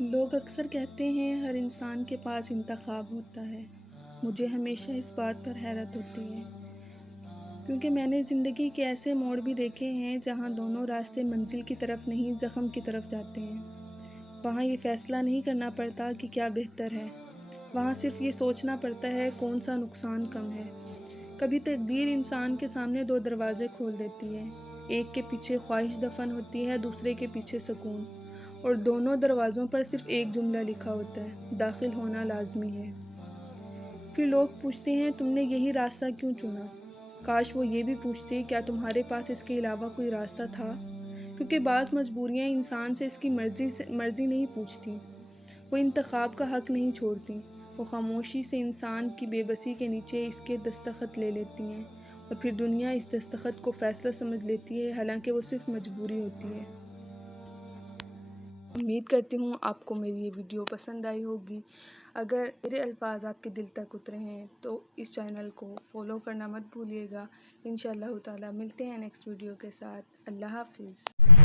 لوگ اکثر کہتے ہیں ہر انسان کے پاس انتخاب ہوتا ہے۔ مجھے ہمیشہ اس بات پر حیرت ہوتی ہے کیونکہ میں نے زندگی کے ایسے موڑ بھی دیکھے ہیں جہاں دونوں راستے منزل کی طرف نہیں زخم کی طرف جاتے ہیں۔ وہاں یہ فیصلہ نہیں کرنا پڑتا کہ کیا بہتر ہے، وہاں صرف یہ سوچنا پڑتا ہے کون سا نقصان کم ہے۔ کبھی تقدیر انسان کے سامنے دو دروازے کھول دیتی ہے، ایک کے پیچھے خواہش دفن ہوتی ہے، دوسرے کے پیچھے سکون، اور دونوں دروازوں پر صرف ایک جملہ لکھا ہوتا ہے: داخل ہونا لازمی ہے۔ پھر لوگ پوچھتے ہیں تم نے یہی راستہ کیوں چنا؟ کاش وہ یہ بھی پوچھتے کیا تمہارے پاس اس کے علاوہ کوئی راستہ تھا؟ کیونکہ بعض مجبوریاں انسان سے اس کی مرضی نہیں پوچھتی، وہ انتخاب کا حق نہیں چھوڑتی، وہ خاموشی سے انسان کی بے بسی کے نیچے اس کے دستخط لے لیتی ہیں، اور پھر دنیا اس دستخط کو فیصلہ سمجھ لیتی ہے، حالانکہ وہ صرف مجبوری ہوتی ہے۔ امید کرتی ہوں آپ کو میری یہ ویڈیو پسند آئی ہوگی۔ اگر میرے الفاظ آپ کے دل تک اترے ہیں تو اس چینل کو فالو کرنا مت بھولیے گا۔ انشاءاللہ تعالی ملتے ہیں نیکسٹ ویڈیو کے ساتھ۔ اللہ حافظ۔